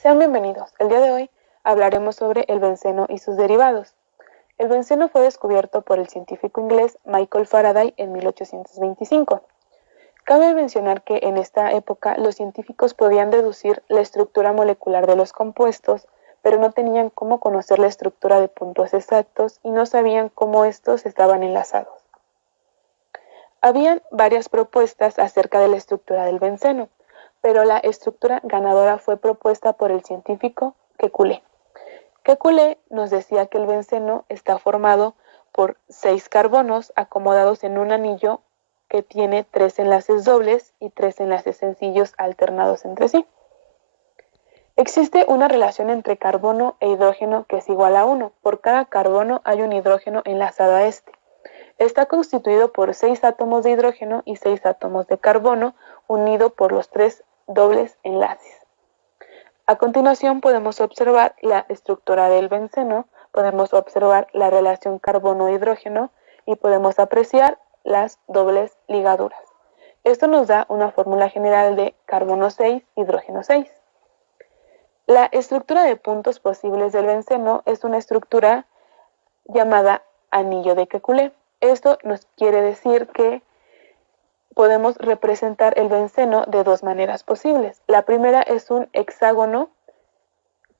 Sean bienvenidos. El día de hoy hablaremos sobre el benceno y sus derivados. El benceno fue descubierto por el científico inglés Michael Faraday en 1825. Cabe mencionar que en esta época los científicos podían deducir la estructura molecular de los compuestos, pero no tenían cómo conocer la estructura de puntos exactos y no sabían cómo estos estaban enlazados. Habían varias propuestas acerca de la estructura del benceno, pero la estructura ganadora fue propuesta por el científico Kekulé. Kekulé nos decía que el benceno está formado por 6 carbonos acomodados en un anillo que tiene 3 enlaces dobles y 3 enlaces sencillos alternados entre sí. Existe una relación entre carbono e hidrógeno que es igual a 1. Por cada carbono hay un hidrógeno enlazado a este. Está constituido por 6 átomos de hidrógeno y 6 átomos de carbono unidos por los 3 dobles enlaces. A continuación podemos observar la estructura del benceno, podemos observar la relación carbono-hidrógeno y podemos apreciar las dobles ligaduras. Esto nos da una fórmula general de carbono 6, hidrógeno 6. La estructura de puntos posibles del benceno es una estructura llamada anillo de Kekulé. Esto nos quiere decir que podemos representar el benceno de dos maneras posibles. La primera es un hexágono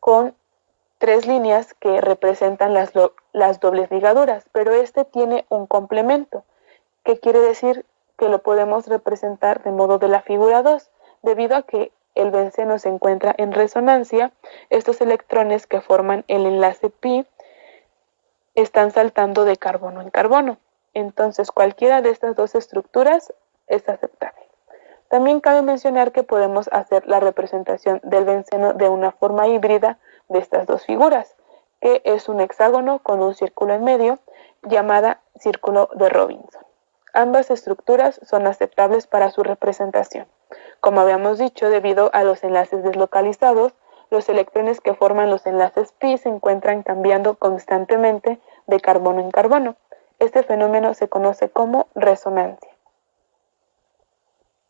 con 3 líneas que representan las dobles ligaduras, pero este tiene un complemento, que quiere decir que lo podemos representar de modo de la figura 2, debido a que el benceno se encuentra en resonancia. Estos electrones que forman el enlace pi están saltando de carbono en carbono. Entonces, cualquiera de estas dos estructuras es aceptable. También cabe mencionar que podemos hacer la representación del benceno de una forma híbrida de estas dos figuras, que es un hexágono con un círculo en medio, llamada círculo de Robinson. Ambas estructuras son aceptables para su representación. Como habíamos dicho, debido a los enlaces deslocalizados, los electrones que forman los enlaces pi se encuentran cambiando constantemente de carbono en carbono. Este fenómeno se conoce como resonancia.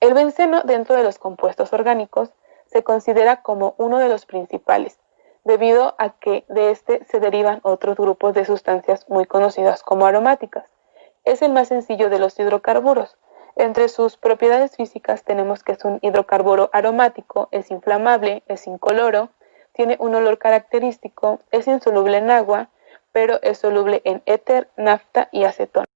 El benceno dentro de los compuestos orgánicos se considera como uno de los principales, debido a que de este se derivan otros grupos de sustancias muy conocidas como aromáticas. Es el más sencillo de los hidrocarburos. Entre sus propiedades físicas tenemos que es un hidrocarburo aromático, es inflamable, es incoloro, tiene un olor característico, es insoluble en agua, pero es soluble en éter, nafta y acetona.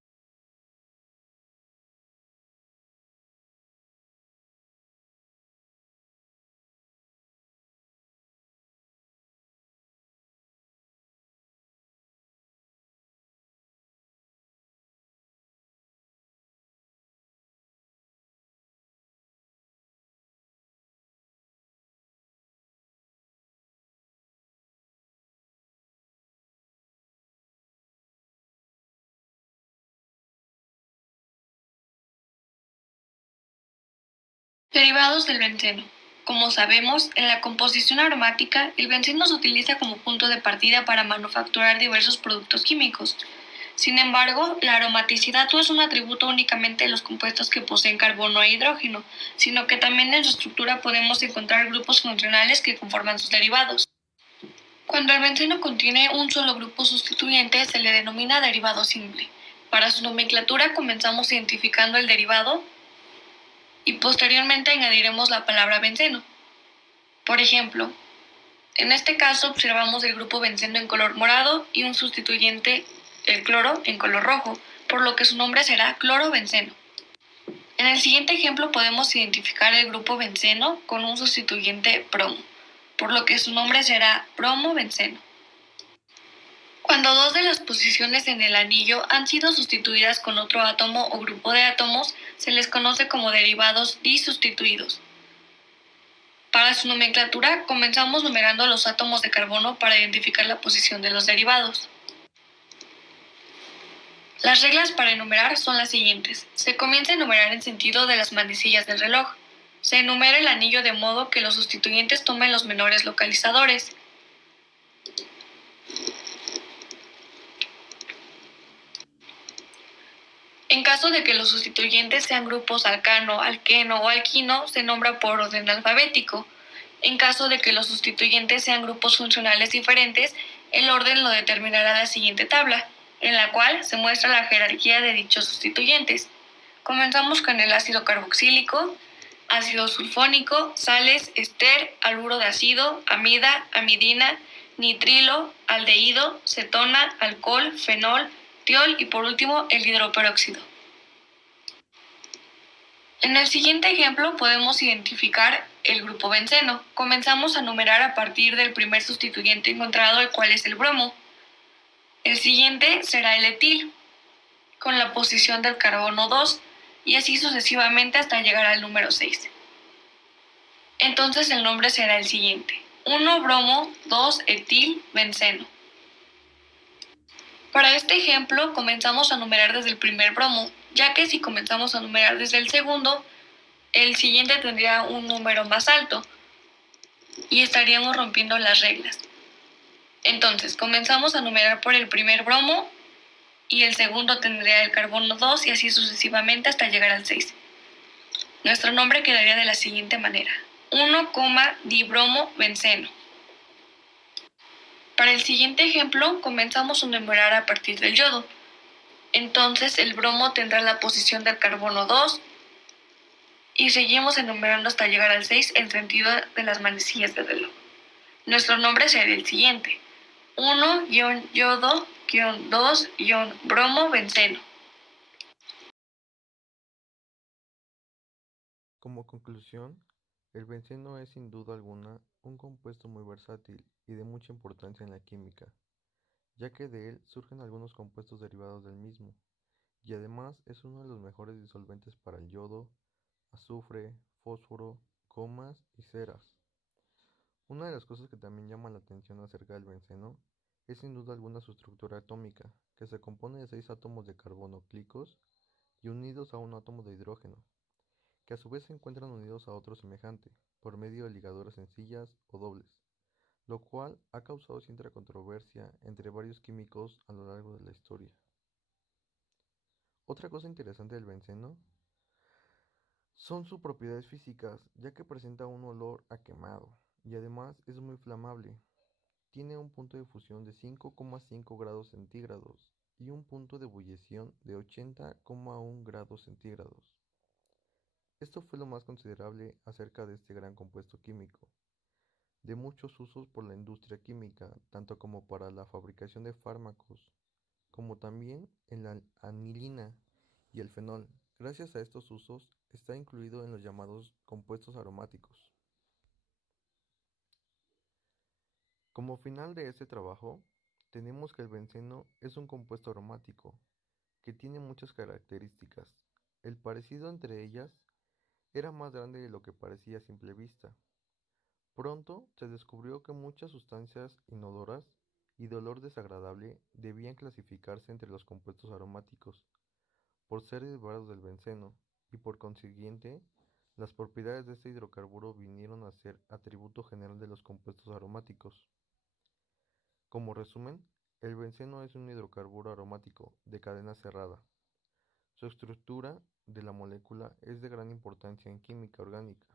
Derivados del benceno. Como sabemos, en la composición aromática, el benceno se utiliza como punto de partida para manufacturar diversos productos químicos. Sin embargo, la aromaticidad no es un atributo únicamente de los compuestos que poseen carbono e hidrógeno, sino que también en su estructura podemos encontrar grupos funcionales que conforman sus derivados. Cuando el benceno contiene un solo grupo sustituyente, se le denomina derivado simple. Para su nomenclatura comenzamos identificando el derivado y posteriormente añadiremos la palabra benceno. Por ejemplo, en este caso observamos el grupo benceno en color morado y un sustituyente, el cloro, en color rojo, por lo que su nombre será clorobenceno. En el siguiente ejemplo podemos identificar el grupo benceno con un sustituyente bromo, por lo que su nombre será bromobenceno. Cuando dos de las posiciones en el anillo han sido sustituidas con otro átomo o grupo de átomos, se les conoce como derivados disustituidos. Para su nomenclatura, comenzamos numerando los átomos de carbono para identificar la posición de los derivados. Las reglas para enumerar son las siguientes. Se comienza a enumerar en sentido de las manecillas del reloj. Se enumera el anillo de modo que los sustituyentes tomen los menores localizadores. En caso de que los sustituyentes sean grupos alcano, alqueno o alquino, se nombra por orden alfabético. En caso de que los sustituyentes sean grupos funcionales diferentes, el orden lo determinará la siguiente tabla, en la cual se muestra la jerarquía de dichos sustituyentes. Comenzamos con el ácido carboxílico, ácido sulfónico, sales, ester, haluro de ácido, amida, amidina, nitrilo, aldehído, cetona, alcohol, fenol, tiol y por último el hidroperóxido. En el siguiente ejemplo podemos identificar el grupo benceno. Comenzamos a numerar a partir del primer sustituyente encontrado, el cual es el bromo. El siguiente será el etil, con la posición del carbono 2, y así sucesivamente hasta llegar al número 6. Entonces el nombre será el siguiente: 1 bromo, 2 etil benceno. Para este ejemplo comenzamos a numerar desde el primer bromo, ya que si comenzamos a numerar desde el segundo, el siguiente tendría un número más alto y estaríamos rompiendo las reglas. Entonces comenzamos a numerar por el primer bromo y el segundo tendría el carbono 2 y así sucesivamente hasta llegar al 6. Nuestro nombre quedaría de la siguiente manera: 1, dibromo benceno. Para el siguiente ejemplo comenzamos a numerar a partir del yodo. Entonces el bromo tendrá la posición del carbono 2 y seguimos enumerando hasta llegar al 6 en sentido de las manecillas del reloj. Nuestro nombre será el siguiente: 1-yodo-2-bromo benceno. Como conclusión, el benceno es sin duda alguna un compuesto muy versátil y de mucha importancia en la química, ya que de él surgen algunos compuestos derivados del mismo, y además es uno de los mejores disolventes para el yodo, azufre, fósforo, gomas y ceras. Una de las cosas que también llama la atención acerca del benceno es sin duda alguna su estructura atómica, que se compone de 6 átomos de carbono clicos y unidos a un átomo de hidrógeno, que a su vez se encuentran unidos a otro semejante, por medio de ligaduras sencillas o dobles, lo cual ha causado cierta controversia entre varios químicos a lo largo de la historia. Otra cosa interesante del benceno son sus propiedades físicas, ya que presenta un olor a quemado y además es muy inflamable. Tiene un punto de fusión de 5,5 grados centígrados y un punto de ebullición de 80,1 grados centígrados. Esto fue lo más considerable acerca de este gran compuesto químico, de muchos usos por la industria química, tanto como para la fabricación de fármacos, como también en la anilina y el fenol. Gracias a estos usos, está incluido en los llamados compuestos aromáticos. Como final de este trabajo, tenemos que el benceno es un compuesto aromático que tiene muchas características. El parecido entre ellas era más grande de lo que parecía a simple vista. Pronto se descubrió que muchas sustancias inodoras y de olor desagradable debían clasificarse entre los compuestos aromáticos por ser derivados del benceno, y por consiguiente, las propiedades de este hidrocarburo vinieron a ser atributo general de los compuestos aromáticos. Como resumen, el benceno es un hidrocarburo aromático de cadena cerrada. Su estructura de la molécula es de gran importancia en química orgánica.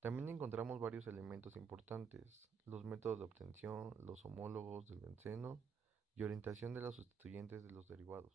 También encontramos varios elementos importantes: los métodos de obtención, los homólogos del benceno y orientación de los sustituyentes de los derivados.